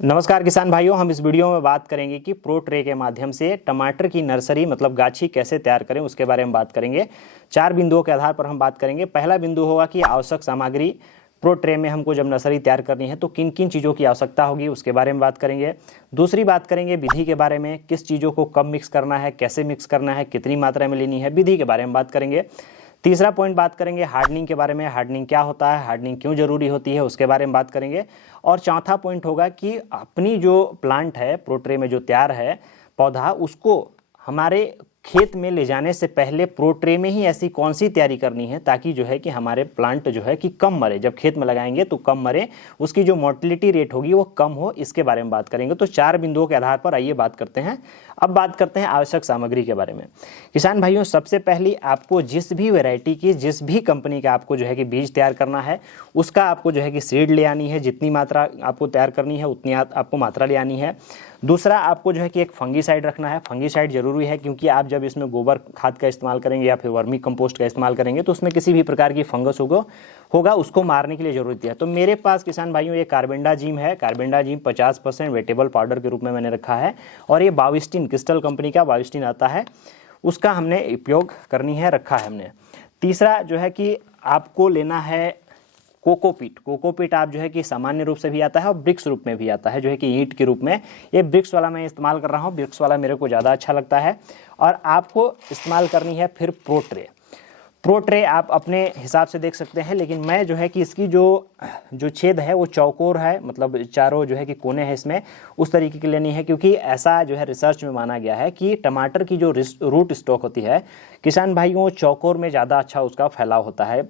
नमस्कार किसान भाइयों, हम इस वीडियो में बात करेंगे कि प्रो ट्रे के माध्यम से टमाटर की नर्सरी मतलब गाछी कैसे तैयार करें, उसके बारे में बात करेंगे। 4 बिंदुओं के आधार पर हम बात करेंगे। पहला बिंदु होगा कि आवश्यक सामग्री, प्रो ट्रे में हमको जब नर्सरी तैयार करनी है तो किन किन चीज़ों की आवश्यकता होगी उसके बारे में बात करेंगे। दूसरी बात करेंगे विधि के बारे में, किस चीज़ों को कब मिक्स करना है, कैसे मिक्स करना है, कितनी मात्रा में लेनी है, विधि के बारे में बात करेंगे। तीसरा पॉइंट बात करेंगे हार्डनिंग के बारे में, हार्डनिंग क्या होता है, हार्डनिंग क्यों जरूरी होती है, उसके बारे में बात करेंगे। और चौथा पॉइंट होगा कि अपनी जो प्लांट है प्रो ट्रे में जो तैयार है पौधा, उसको हमारे खेत में ले जाने से पहले प्रो ट्रे में ही ऐसी कौन सी तैयारी करनी है ताकि जो है कि हमारे प्लांट जो है कि कम मरे, जब खेत में लगाएंगे तो कम मरे, उसकी जो मोर्टेलिटी रेट होगी वो कम हो, इसके बारे में बात करेंगे। तो 4 बिंदुओं के आधार पर आइए बात करते हैं। अब बात करते हैं आवश्यक सामग्री के बारे में। किसान भाइयों, सबसे पहले आपको जिस भी वैरायटी की, जिस भी कंपनी का आपको जो है कि बीज तैयार करना है, उसका आपको जो है कि सीड ले आनी है। जितनी मात्रा आपको तैयार करनी है उतनी आपको मात्रा ले आनी है। दूसरा, आपको जो है कि एक फंगीसाइड रखना है। फंगीसाइड जरूरी है क्योंकि आप जब इसमें गोबर खाद का इस्तेमाल करेंगे या फिर वर्मी कंपोस्ट का इस्तेमाल करेंगे तो उसमें किसी भी प्रकार की फंगस होगा उसको मारने के लिए जरूरत है। तो मेरे पास किसान भाइयों ये कार्बेंडाजिम है। कार्बेंडाजिम 50% वेटेबल पाउडर के रूप में मैंने रखा है। और ये बाविस्टिन, क्रिस्टल कंपनी का बाविस्टिन आता है, उसका हमने उपयोग करनी है, रखा है हमने। तीसरा जो है कि आपको लेना है कोकोपीट। कोकोपीट आप जो है कि सामान्य रूप से भी आता है और ब्रिक्स रूप में भी आता है, जो है कि ईंट के रूप में। ये ब्रिक्स वाला मैं इस्तेमाल कर रहा हूँ, ब्रिक्स वाला मेरे को ज़्यादा अच्छा लगता है। और आपको इस्तेमाल करनी है फिर प्रो ट्रे। प्रो ट्रे आप अपने हिसाब से देख सकते हैं, लेकिन मैं जो है कि इसकी जो छेद है वो चौकोर है, मतलब चारों जो है कि कोने हैं इसमें, उस तरीके की लेनी है। क्योंकि ऐसा जो है रिसर्च में माना गया है कि टमाटर की जो रूट स्टॉक होती है किसान भाइयों, चौकोर में ज़्यादा अच्छा उसका फैलाव होता है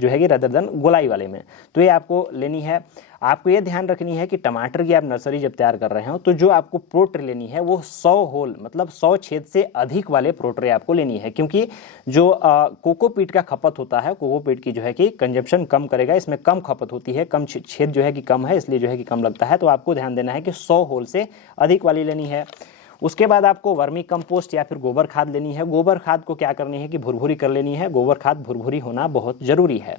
जो है कि रदर देन गोलाई वाले में। तो ये आपको लेनी है। आपको ये ध्यान रखनी है कि टमाटर की आप नर्सरी जब तैयार कर रहे हो तो जो आपको प्रो ट्रे लेनी है वो 100 होल मतलब 100 छेद से अधिक वाले प्रो ट्रे आपको लेनी है। क्योंकि जो कोकोपीट का खपत होता है, कोकोपीट की जो है कि कंजप्शन कम करेगा, इसमें कम खपत होती है, कम छेद जो है कि कम है, इसलिए जो है कि कम लगता है। तो आपको ध्यान देना है कि 100 होल से अधिक वाली लेनी है। उसके बाद आपको वर्मी कंपोस्ट या फिर गोबर खाद लेनी है। गोबर खाद को क्या करनी है कि भुरभुरी कर लेनी है। गोबर खाद भुरभुरी होना बहुत ज़रूरी है।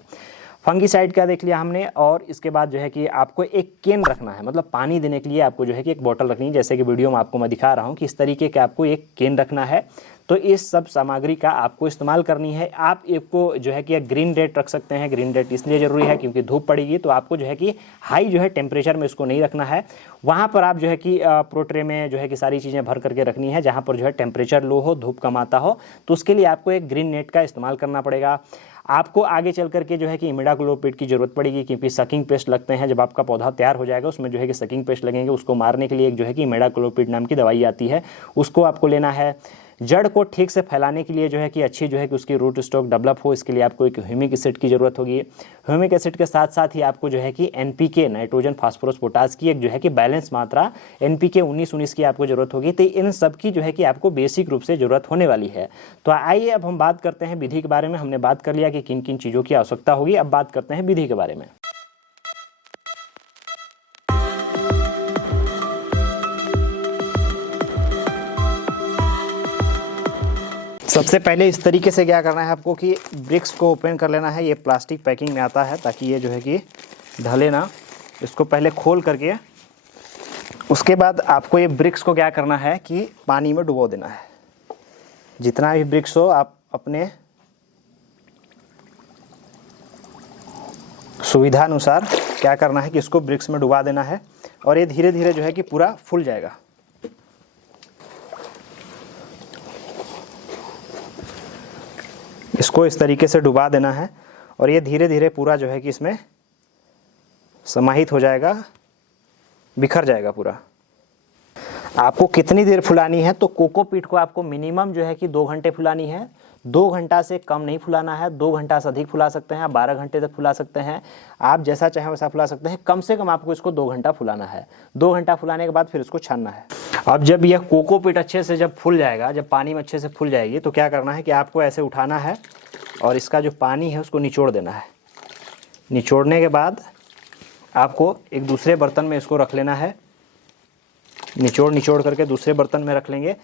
फंगीसाइड का देख लिया हमने। और इसके बाद जो है कि आपको एक केन रखना है, मतलब पानी देने के लिए आपको जो है कि एक बोतल रखनी है, जैसे कि वीडियो में आपको मैं दिखा रहा हूँ कि इस तरीके के आपको एक केन रखना है। तो इस सब सामग्री का आपको इस्तेमाल करनी है। आप इसको जो है कि एक ग्रीन रेट रख सकते हैं। ग्रीन रेट इसलिए जरूरी है क्योंकि धूप पड़ेगी, तो आपको जो है कि हाई जो है टेम्परेचर में इसको नहीं रखना है। वहाँ पर आप जो है कि प्रो ट्रे में जो है कि सारी चीज़ें भर करके रखनी है जहाँ पर जो है टेम्परेचर लो हो, धूप कम आता हो। तो उसके लिए आपको एक ग्रीन नेट का इस्तेमाल करना पड़ेगा। आपको आगे चल करके जो है कि इमिडाक्लोप्रिड की जरूरत पड़ेगी, क्योंकि सकिंग पेस्ट लगते हैं। जब आपका पौधा तैयार हो जाएगा उसमें जो है कि सकिंग पेस्ट लगेंगे, उसको मारने के लिए एक जो है कि इमिडाक्लोप्रिड नाम की दवाई आती है, उसको आपको लेना है। जड़ को ठीक से फैलाने के लिए जो है कि अच्छी जो है कि उसकी रूट स्टॉक डेवलप हो, इसके लिए आपको एक ह्यूमिक एसिड की जरूरत होगी। ह्यूमिक एसिड के साथ साथ ही आपको जो है कि एनपीके, नाइट्रोजन फास्फोरस पोटास की एक जो है कि बैलेंस मात्रा एनपीके 19-19 की आपको जरूरत होगी। तो इन सब की जो है कि आपको बेसिक रूप से जरूरत होने वाली है। तो आइए अब हम बात करते हैं विधि के बारे में। हमने बात कर लिया कि किन किन चीज़ों की आवश्यकता होगी, अब बात करते हैं विधि के बारे में। सबसे पहले इस तरीके से क्या करना है आपको कि ब्रिक्स को ओपन कर लेना है। ये प्लास्टिक पैकिंग में आता है ताकि ये जो है कि ढले ना। इसको पहले खोल करके उसके बाद आपको ये ब्रिक्स को क्या करना है कि पानी में डुबो देना है। जितना भी ब्रिक्स हो आप अपने सुविधा अनुसार क्या करना है कि इसको ब्रिक्स में डुबा देना है। और ये धीरे धीरे जो है कि पूरा फूल जाएगा। इसको इस तरीके से डुबा देना है और ये धीरे धीरे पूरा जो है कि इसमें समाहित हो जाएगा, बिखर जाएगा पूरा। आपको कितनी देर फुलानी है, तो कोकोपीट को आपको मिनिमम जो है कि 2 घंटे फुलानी है। 2 घंटा से कम नहीं फुलाना है। 2 घंटा से अधिक फुला सकते हैं, 12 घंटे तक फुला सकते हैं। आप जैसा चाहें वैसा फुला सकते हैं। कम से कम आपको इसको 2 घंटा फुलाना है। 2 घंटा फुलाने के बाद फिर इसको छानना है। अब जब यह कोकोपीट अच्छे से जब फूल जाएगा, जब पानी में अच्छे से फूल जाएगी, तो क्या करना है कि आपको ऐसे उठाना है और इसका जो पानी है उसको निचोड़ देना है। निचोड़ने के बाद आपको एक दूसरे बर्तन में इसको रख लेना है। निचोड़ करके दूसरे बर्तन में रख लेंगे।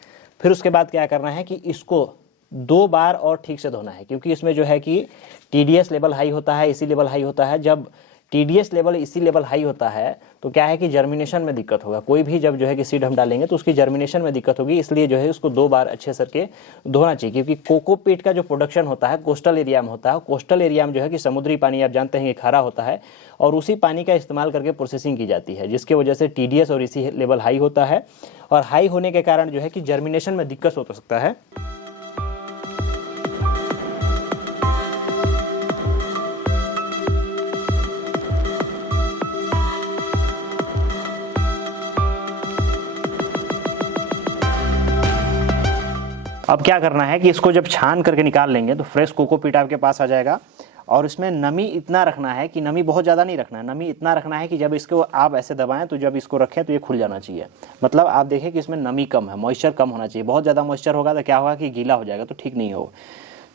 फिर उसके बाद क्या करना है कि इसको 2 बार और ठीक से धोना है, क्योंकि इसमें जो है कि टीडीएस लेवल हाई होता है, इसी लेवल हाई होता है। जब TDS लेवल इसी लेवल हाई होता है तो क्या है कि जर्मिनेशन में दिक्कत होगा। कोई भी जब जो है कि सीड हम डालेंगे तो उसकी जर्मिनेशन में दिक्कत होगी, इसलिए जो है उसको 2 बार अच्छे से करके धोना चाहिए। क्योंकि कोकोपीट का जो प्रोडक्शन होता है कोस्टल एरिया में होता है। कोस्टल एरिया में जो है कि समुद्री पानी आप जानते हैं कि खारा होता है और उसी पानी का इस्तेमाल करके प्रोसेसिंग की जाती है, जिसकी वजह से TDS और इसी लेवल हाई होता है और हाई होने के कारण जो है कि जर्मिनेशन में दिक्कत हो सकता है। अब क्या करना है कि इसको जब छान करके निकाल लेंगे तो फ्रेश कोकोपीट आपके पास आ जाएगा और इसमें नमी इतना रखना है कि नमी बहुत ज़्यादा नहीं रखना है, नमी इतना रखना है कि जब इसको आप ऐसे दबाएं तो जब इसको रखें तो ये खुल जाना चाहिए। मतलब आप देखें कि इसमें नमी कम है, मॉइस्चर कम होना चाहिए। बहुत ज़्यादा मॉइस्चर होगा तो क्या होगा कि गीला हो जाएगा, तो ठीक नहीं हो।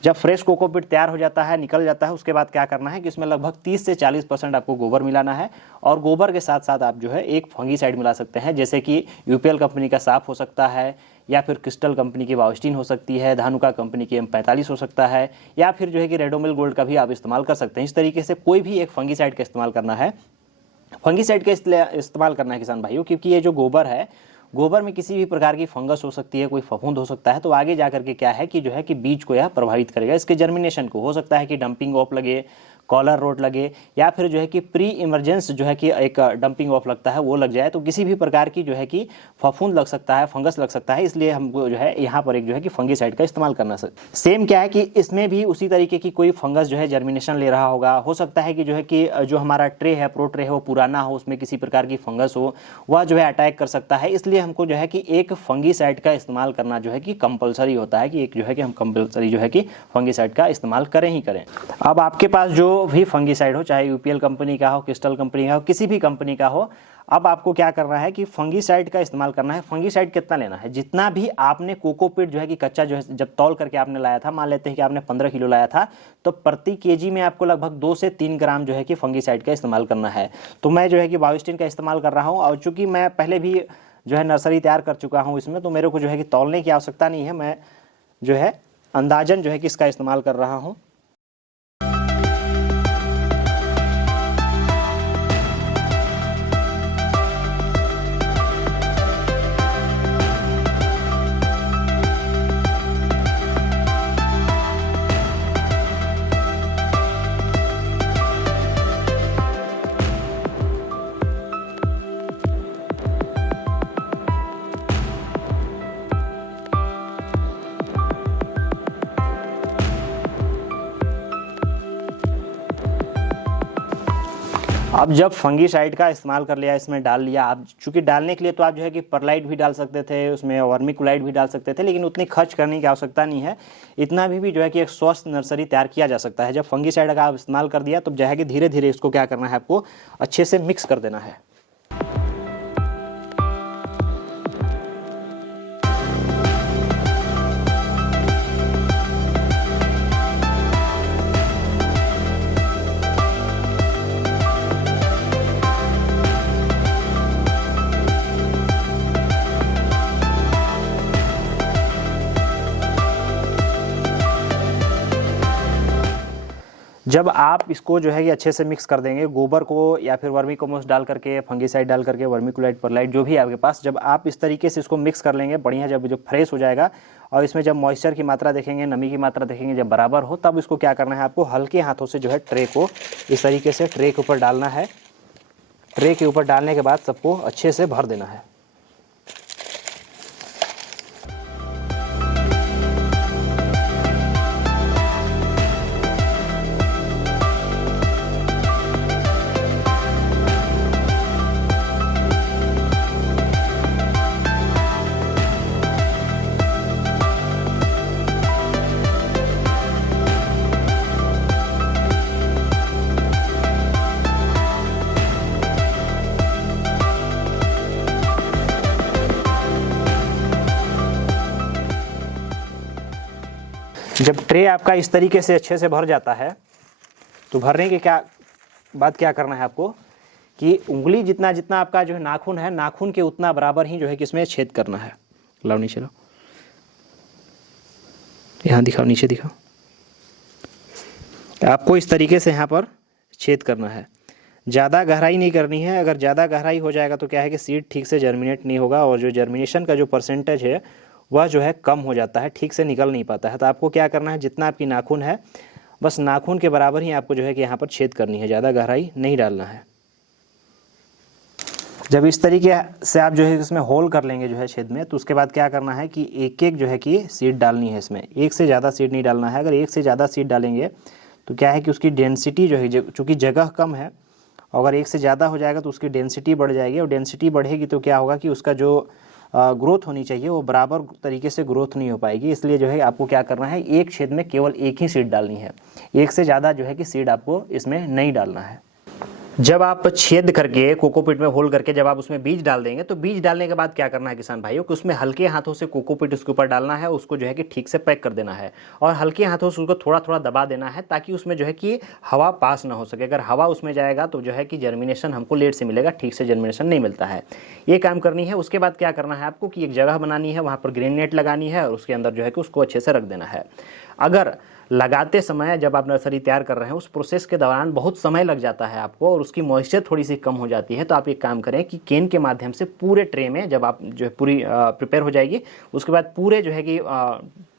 जब फ्रेश कोकोपीट तैयार हो जाता है, निकल जाता है, उसके बाद क्या करना है कि इसमें लगभग 30 से 40% आपको गोबर मिलाना है और गोबर के साथ साथ आप जो है एक फंगीसाइड मिला सकते हैं, जैसे कि UPL कंपनी का साफ हो सकता है या फिर क्रिस्टल कंपनी की वाउस्टीन हो सकती है, धानुका कंपनी की M45 हो सकता है या फिर जो है कि रेडोमिल गोल्ड का भी आप इस्तेमाल कर सकते हैं। इस तरीके से कोई भी एक फंगीसाइड का इस्तेमाल करना है। फंगीसाइड का इस्तेमाल करना है किसान भाइयों, क्योंकि ये जो गोबर है, गोबर में किसी भी प्रकार की फंगस हो सकती है, कोई फफूंद हो सकता है, तो आगे जाकर के क्या है कि जो है कि बीज को यह प्रभावित करेगा, इसके जर्मिनेशन को। हो सकता है कि डंपिंग ऑफ लगे, कॉलर रोड लगे या फिर जो है कि प्री इमरजेंस जो है कि एक डंपिंग ऑफ लगता है वो लग जाए, तो किसी भी प्रकार की जो है कि फफूंद लग सकता है, फंगस लग सकता है। इसलिए हमको जो है यहाँ पर एक जो है कि फंगीसाइड का इस्तेमाल करना सकता। सेम क्या है कि इसमें भी उसी तरीके की कोई फंगस जो है जर्मिनेशन ले रहा होगा। हो सकता है कि जो है कि जो हमारा ट्रे है, प्रो ट्रे है, वो पुराना हो, उसमें किसी प्रकार की फंगस हो, वह जो है अटैक कर सकता है। इसलिए हमको जो है कि एक फंगीसाइड का इस्तेमाल करना जो है कि कंपलसरी होता है, कि एक जो है कि हम कंपलसरी जो है कि फंगीसाइड का इस्तेमाल करें ही करें। अब आपके पास जो भी फंगीसाइड हो, चाहे UPL कंपनी का हो, क्रिस्टल कंपनी का हो, किसी भी कंपनी का हो, अब आपको क्या करना है कि फंगीसाइड का इस्तेमाल करना है। फंगीसाइड कितना लेना है? जितना भी आपने कोकोपीट जो है कि कच्चा जो है जब तौल करके आपने लाया था, मान लेते हैं कि आपने 15 किलो लाया था, तो प्रति केजी में आपको लगभग 2 से 3 ग्राम जो है कि फंगीसाइड का इस्तेमाल करना है। तो मैं जो है कि वाउस्टीन का इस्तेमाल कर रहा हूँ और चूंकि मैं पहले भी जो है नर्सरी तैयार कर चुका हूँ इसमें, तो मेरे को जो है कि तौलने की आवश्यकता नहीं है। मैं जो है अंदाजन जो है कि इसका इस्तेमाल कर रहा हूँ। अब जब फंगीसाइड का इस्तेमाल कर लिया, इसमें डाल लिया, आप चूंकि डालने के लिए तो आप जो है कि परलाइट भी डाल सकते थे, उसमें वर्मिकुलाइट भी डाल सकते थे, लेकिन उतनी खर्च करने की आवश्यकता नहीं है। इतना भी जो है कि एक स्वस्थ नर्सरी तैयार किया जा सकता है। जब फंगीसाइड का आप इस्तेमाल कर दिया तो जो है कि धीरे धीरे इसको क्या करना है, आपको अच्छे से मिक्स कर देना है। जब आप इसको जो है कि अच्छे से मिक्स कर देंगे, गोबर को या फिर वर्मी कंपोस्ट डाल करके, फंगीसाइड डाल करके, वर्मिकुलाइट, परलाइट जो भी है आपके पास, जब आप इस तरीके से इसको मिक्स कर लेंगे बढ़िया, जब फ्रेश हो जाएगा और इसमें जब मॉइस्चर की मात्रा देखेंगे, नमी की मात्रा देखेंगे, जब बराबर हो, तब इसको क्या करना है, आपको हल्के हाथों से जो है ट्रे को इस तरीके से ट्रे के ऊपर डालना है। ट्रे के ऊपर डालने के बाद सबको अच्छे से भर देना है। जब ट्रे आपका इस तरीके से अच्छे से भर जाता है तो भरने के बाद क्या करना है आपको कि उंगली जितना जितना आपका जो है नाखून है, नाखून के उतना बराबर ही जो है कि इसमें छेद करना है। लाओ नीचे लो, यहाँ दिखाओ, नीचे दिखाओ। आपको इस तरीके से यहाँ पर छेद करना है। ज़्यादा गहराई नहीं करनी है। अगर ज़्यादा गहराई हो जाएगा तो क्या है कि सीड ठीक से जर्मिनेट नहीं होगा और जो जर्मिनेशन का जो परसेंटेज है वह जो है कम हो जाता है, ठीक से निकल नहीं पाता है। तो आपको क्या करना है, जितना आपकी नाखून है बस नाखून के बराबर ही आपको जो है कि यहाँ पर छेद करनी है, ज़्यादा गहराई नहीं डालना है। जब इस तरीके से आप जो है इसमें होल कर लेंगे जो है छेद में, तो उसके बाद क्या करना है कि एक एक जो है कि सीड डालनी है इसमें, एक से ज़्यादा सीड नहीं डालना है। अगर एक से ज़्यादा सीड डालेंगे तो क्या है कि उसकी डेंसिटी जो है, चूँकि जगह कम है, अगर एक से ज़्यादा हो जाएगा तो उसकी डेंसिटी बढ़ जाएगी, और डेंसिटी बढ़ेगी तो क्या होगा कि उसका जो ग्रोथ होनी चाहिए वो बराबर तरीके से ग्रोथ नहीं हो पाएगी। इसलिए जो है आपको क्या करना है, एक छेद में केवल एक ही सीड डालनी है, एक से ज़्यादा जो है कि सीड आपको इसमें नहीं डालना है। जब आप छेद करके कोकोपीट में होल करके जब आप उसमें बीज डाल देंगे, तो बीज डालने के बाद क्या करना है किसान भाइयों कि उसमें हल्के हाथों से कोकोपीट उसके ऊपर डालना है, उसको जो है कि ठीक से पैक कर देना है, और हल्के हाथों से उसको थोड़ा थोड़ा दबा देना है ताकि उसमें जो है कि हवा पास ना हो सके। अगर हवा उसमें जाएगा तो जो है कि जर्मिनेशन हमको लेट से मिलेगा, ठीक से जर्मिनेशन नहीं मिलता है। ये काम करनी है। उसके बाद क्या करना है आपको कि एक जगह बनानी है, वहाँ पर ग्रीन नेट लगानी है, और उसके अंदर जो है कि उसको अच्छे से रख देना है। अगर लगाते समय जब आप नर्सरी तैयार कर रहे हैं उस प्रोसेस के दौरान बहुत समय लग जाता है आपको और उसकी मॉइस्चर थोड़ी सी कम हो जाती है, तो आप एक काम करें कि केन के माध्यम से पूरे ट्रे में, जब आप जो है पूरी प्रिपेयर हो जाएगी उसके बाद पूरे जो है कि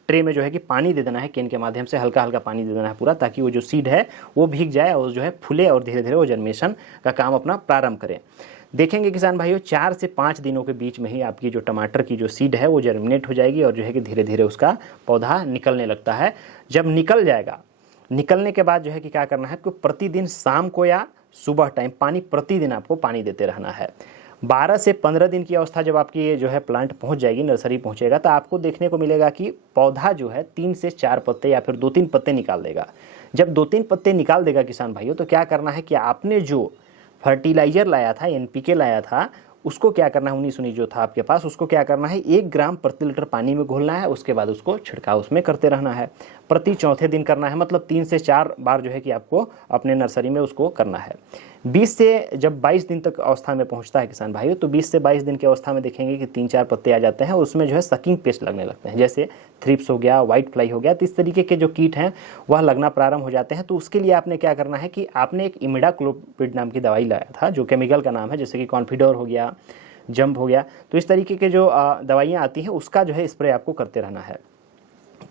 ट्रे में जो है कि पानी दे देना है, केन के माध्यम से हल्का हल्का पानी दे देना है पूरा, ताकि वो जो सीड है वो भीग जाए और जो है फूले और धीरे धीरे वो जर्मिनेशन का काम अपना प्रारंभ करें। देखेंगे किसान भाइयों 4 से 5 दिनों के बीच में ही आपकी जो टमाटर की जो सीड है वो जर्मिनेट हो जाएगी और जो है कि धीरे धीरे उसका पौधा निकलने लगता है। जब निकल जाएगा, निकलने के बाद जो है कि क्या करना है आपको, प्रतिदिन शाम को या सुबह टाइम पानी, प्रतिदिन आपको पानी देते रहना है। 12 से 15 दिन की अवस्था जब आपकी जो है प्लांट पहुंच जाएगी, नर्सरी पहुंचेगा, तो आपको देखने को मिलेगा कि पौधा जो है 3 से 4 पत्ते या फिर 2-3 पत्ते निकाल देगा। जब 2-3 पत्ते निकाल देगा किसान भाइयों, तो क्या करना है कि आपने जो फर्टिलाइजर लाया था, एनपीके लाया था, उसको क्या करना है, 19 जो था आपके पास, उसको क्या करना है 1 ग्राम प्रति लीटर पानी में घोलना है। उसके बाद उसको छिड़काव उसमें करते रहना है। प्रति चौथे दिन करना है, मतलब 3 से 4 बार जो है कि आपको अपने नर्सरी में उसको करना है। 20 से जब 22 दिन तक अवस्था में पहुंचता है किसान भाइयों, तो 20 से 22 दिन की अवस्था में देखेंगे कि 3-4 पत्ते आ जाते हैं और उसमें जो है सकिंग पेस्ट लगने लगते हैं, जैसे थ्रिप्स हो गया, व्हाइट फ्लाई हो गया। तो इस तरीके के जो कीट हैं वह लगना प्रारंभ हो जाते हैं। तो उसके लिए आपने क्या करना है कि आपने एक इमिडाक्लोपिड नाम की दवाई लाया था, जो केमिकल का नाम है, जैसे कि कॉन्फिडोर हो गया, जंप हो गया। तो इस तरीके के जो दवाइयाँ आती हैं उसका जो है स्प्रे आपको करते रहना है।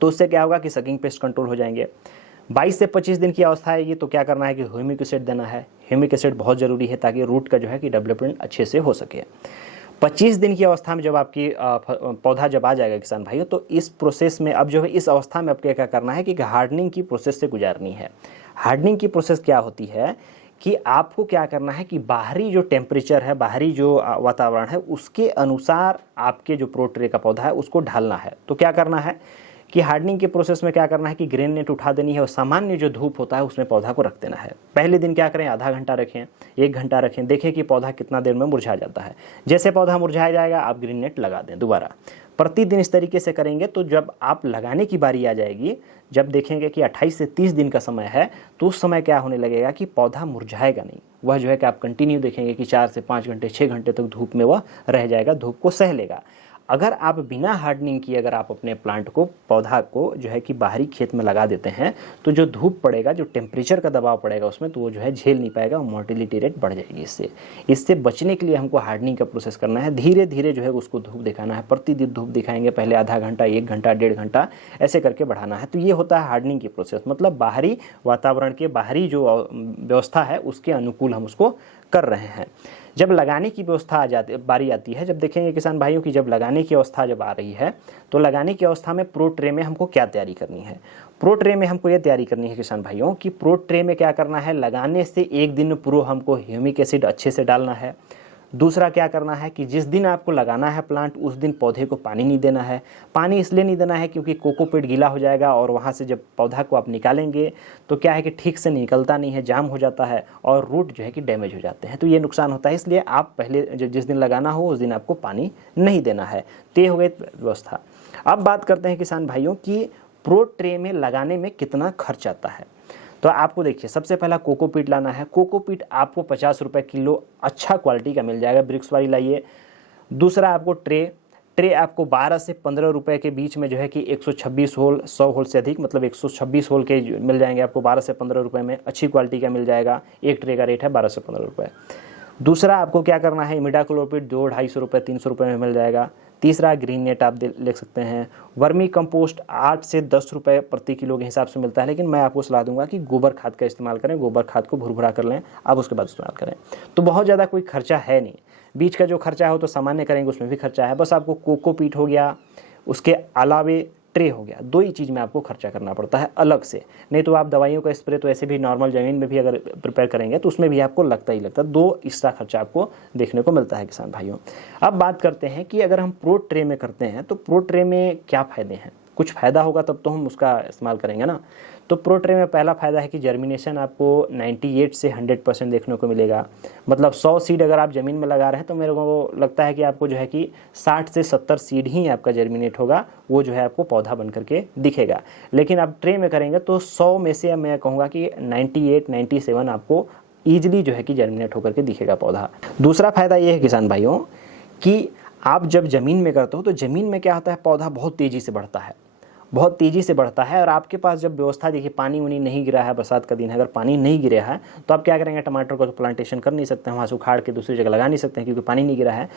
तो उससे क्या होगा कि सकिंग पेस्ट कंट्रोल हो जाएंगे। 22 से 25 दिन की अवस्था है ये, तो क्या करना है कि ह्यूमिक एसिड देना है। ह्यूमिक एसिड बहुत ज़रूरी है ताकि रूट का जो है कि डेवलपमेंट अच्छे से हो सके। 25 दिन की अवस्था में जब आपकी पौधा जब आ जाएगा किसान भाइयों, तो इस प्रोसेस में अब जो है इस अवस्था में आपको क्या करना है कि हार्डनिंग की प्रोसेस से गुजारनी है। हार्डनिंग की प्रोसेस क्या होती है कि आपको क्या करना है कि बाहरी जो टेम्परेचर है, बाहरी जो वातावरण है, उसके अनुसार आपके जो प्रो ट्रे का पौधा है उसको ढालना है। तो क्या करना है कि हार्डनिंग के प्रोसेस में क्या करना है कि ग्रेन नेट उठा देनी है और सामान्य जो धूप होता है उसमें पौधा को रख देना है। पहले दिन क्या करें, आधा घंटा रखें, 1 घंटा रखें, देखें कि पौधा कितना देर में मुरझा जाता है। जैसे पौधा मुरझा जाएगा आप ग्रीन नेट लगा दें दोबारा। प्रतिदिन इस तरीके से करेंगे तो जब आप लगाने की बारी आ जाएगी, जब देखेंगे कि 28 से 30 दिन का समय है, तो उस समय क्या होने लगेगा कि पौधा मुरझाएगा नहीं। वह जो है कि आप कंटिन्यू देखेंगे कि 4 से 5 घंटे 6 घंटे तक धूप में वह रह जाएगा, धूप को सह लेगा। अगर आप बिना हार्डनिंग किए अगर आप अपने प्लांट को, पौधा को जो है कि बाहरी खेत में लगा देते हैं, तो जो धूप पड़ेगा, जो टेम्परेचर का दबाव पड़ेगा उसमें, तो वो जो है झेल नहीं पाएगा और मोर्टिलिटी रेट बढ़ जाएगी। इससे बचने के लिए हमको हार्डनिंग का प्रोसेस करना है। धीरे धीरे जो है उसको धूप दिखाना है। प्रतिदिन धूप दिखाएंगे, पहले आधा घंटा, 1 घंटा, 1.5 घंटा, ऐसे करके बढ़ाना है। तो ये होता है हार्डनिंग की प्रोसेस, मतलब बाहरी वातावरण के, बाहरी जो व्यवस्था है उसके अनुकूल हम उसको कर रहे हैं। जब लगाने की व्यवस्था बारी आती है, जब देखेंगे किसान भाइयों की जब लगाने की अवस्था जब आ रही है, तो लगाने की अवस्था में प्रो ट्रे में हमको क्या तैयारी करनी है। प्रो ट्रे में हमको ये तैयारी करनी है किसान भाइयों कि प्रो ट्रे में क्या करना है, लगाने से 1 दिन पूर्व हमको ह्यूमिक एसिड अच्छे से डालना है। दूसरा क्या करना है कि जिस दिन आपको लगाना है प्लांट, उस दिन पौधे को पानी नहीं देना है। पानी इसलिए नहीं देना है क्योंकि कोकोपीट गीला हो जाएगा और वहाँ से जब पौधा को आप निकालेंगे तो क्या है कि ठीक से निकलता नहीं है, जाम हो जाता है और रूट जो है कि डैमेज हो जाते हैं। तो ये नुकसान होता है, इसलिए आप पहले जिस दिन लगाना हो उस दिन आपको पानी नहीं देना है। तो ये हो गई व्यवस्था। अब बात करते हैं किसान भाइयों की प्रो ट्रे में लगाने में कितना खर्च आता है। तो आपको देखिए, सबसे पहला कोकोपीट लाना है। कोकोपीट आपको 50 रुपये किलो अच्छा क्वालिटी का मिल जाएगा, ब्रिक्स वाली लाइए। दूसरा आपको ट्रे ट्रे आपको 12 से 15 रुपए के बीच में जो है कि 126 होल, 100 होल से अधिक मतलब 126 होल के मिल जाएंगे आपको 12 से 15 रुपए में, अच्छी क्वालिटी का मिल जाएगा। एक ट्रे का रेट है 12 से 15 रुपए। दूसरा आपको क्या करना है, इमिडाक्लोपिड 200-250 रुपये 300 रुपये में मिल जाएगा। तीसरा ग्रीन नेट आप ले सकते हैं। वर्मी कंपोस्ट 8 से 10 रुपये प्रति किलो के हिसाब से मिलता है, लेकिन मैं आपको सलाह दूंगा कि गोबर खाद का इस्तेमाल करें, गोबर खाद को भुरभुरा कर लें, आप उसके बाद इस्तेमाल करें। तो बहुत ज़्यादा कोई खर्चा है नहीं, बीज का जो खर्चा हो तो सामान्य करेंगे उसमें भी खर्चा है, बस आपको कोकोपीट हो गया, उसके अलावे ट्रे हो गया, 2 ही चीज़ में आपको खर्चा करना पड़ता है अलग से। नहीं तो आप दवाइयों का स्प्रे तो ऐसे भी नॉर्मल ज़मीन में भी अगर प्रिपेयर करेंगे तो उसमें भी आपको लगता ही लगता है, 2 एक्स्ट्रा खर्चा आपको देखने को मिलता है किसान भाइयों। अब बात करते हैं कि अगर हम प्रो ट्रे में करते हैं तो प्रो ट्रे में क्या फ़ायदे हैं, कुछ फ़ायदा होगा तब तो हम उसका इस्तेमाल करेंगे ना। तो प्रो ट्रे में पहला फ़ायदा है कि जर्मिनेशन आपको 98 से 100% देखने को मिलेगा। मतलब 100 सीड अगर आप ज़मीन में लगा रहे हैं तो मेरे को लगता है कि आपको जो है कि 60 से 70 सीड ही आपका जर्मिनेट होगा, वो जो है आपको पौधा बन करके दिखेगा। लेकिन आप ट्रे में करेंगे तो 100 में से मैं कहूँगा कि 98-97 आपको ईजिली जो है कि जर्मिनेट होकर के दिखेगा पौधा। दूसरा फ़ायदा ये है किसान भाइयों कि आप जब ज़मीन में करते हो तो ज़मीन में क्या होता है, पौधा बहुत तेज़ी से बढ़ता है, बहुत तेज़ी से बढ़ता है। और आपके पास जब व्यवस्था, देखिए पानी उनी नहीं गिरा है, बरसात का दिन है, अगर पानी नहीं गिरा है तो आप क्या करेंगे, टमाटर को तो प्लांटेशन कर नहीं सकते हैं, वहाँ से उखाड़ के दूसरी जगह लगा नहीं सकते हैं क्योंकि पानी नहीं गिरा है।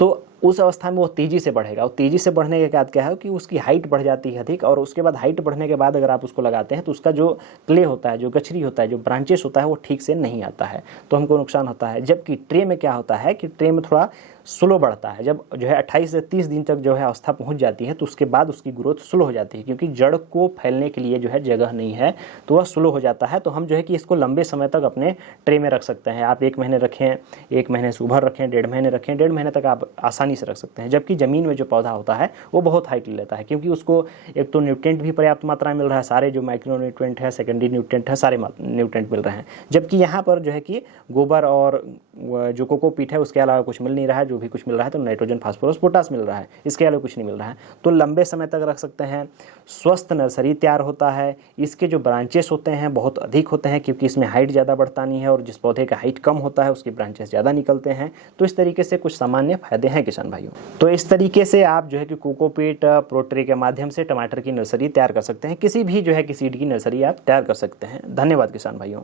तो उस अवस्था में वो तेज़ी से बढ़ेगा, और तेज़ी से बढ़ने के बाद क्या है कि उसकी हाइट बढ़ जाती है अधिक, और उसके बाद हाइट बढ़ने के बाद अगर आप उसको लगाते हैं तो उसका जो क्ले होता है, जो गचरी होता है, जो ब्रांचेस होता है वो ठीक से नहीं आता है, तो हमको नुकसान होता है। जबकि ट्रे में क्या होता है कि ट्रे में थोड़ा स्लो बढ़ता है, जब जो है 28 से 30 दिन तक जो है अवस्था पहुंच जाती है तो उसके बाद उसकी ग्रोथ स्लो हो जाती है, क्योंकि जड़ को फैलने के लिए जो है जगह नहीं है तो वह स्लो हो जाता है। तो हम जो है कि इसको लंबे समय तक अपने ट्रे में रख सकते हैं। आप 1 महीने रखें, 1 महीने से ऊपर रखें, 1.5 महीने रखें, 1.5 महीने तक आप आसानी से रख सकते हैं। जबकि ज़मीन में जो पौधा होता है वो बहुत हाइट ले लेता है, क्योंकि उसको एक तो न्यूट्रिएंट भी पर्याप्त मात्रा में मिल रहा है, सारे जो माइक्रो न्यूट्रिएंट है, सेकेंडरी न्यूट्रिएंट है, सारे न्यूट्रिएंट मिल रहे हैं। जबकि यहाँ पर जो है कि गोबर और जो कोकोपीट है उसके अलावा कुछ मिल नहीं रहा है, जो भी कुछ मिल रहा है तो नाइट्रोजन, फास्फोरस, पोटास मिल रहा है, इसके अलावा कुछ नहीं मिल रहा है। तो लंबे समय तक रख सकते हैं, स्वस्थ नर्सरी तैयार होता है। इसके जो ब्रांचेस होते हैं बहुत अधिक होते हैं, क्योंकि इसमें हाइट ज़्यादा बढ़ता नहीं है, और जिस पौधे का हाइट कम होता है उसकी ब्रांचेस ज़्यादा निकलते हैं। तो इस तरीके से कुछ सामान्य फायदे हैं किसान भाइयों। तो इस तरीके से आप जो है कि कोकोपीट प्रो ट्रे के माध्यम से टमाटर की नर्सरी तैयार कर सकते हैं, किसी भी जो है कि सीड की नर्सरी आप तैयार कर सकते हैं। धन्यवाद किसान भाइयों।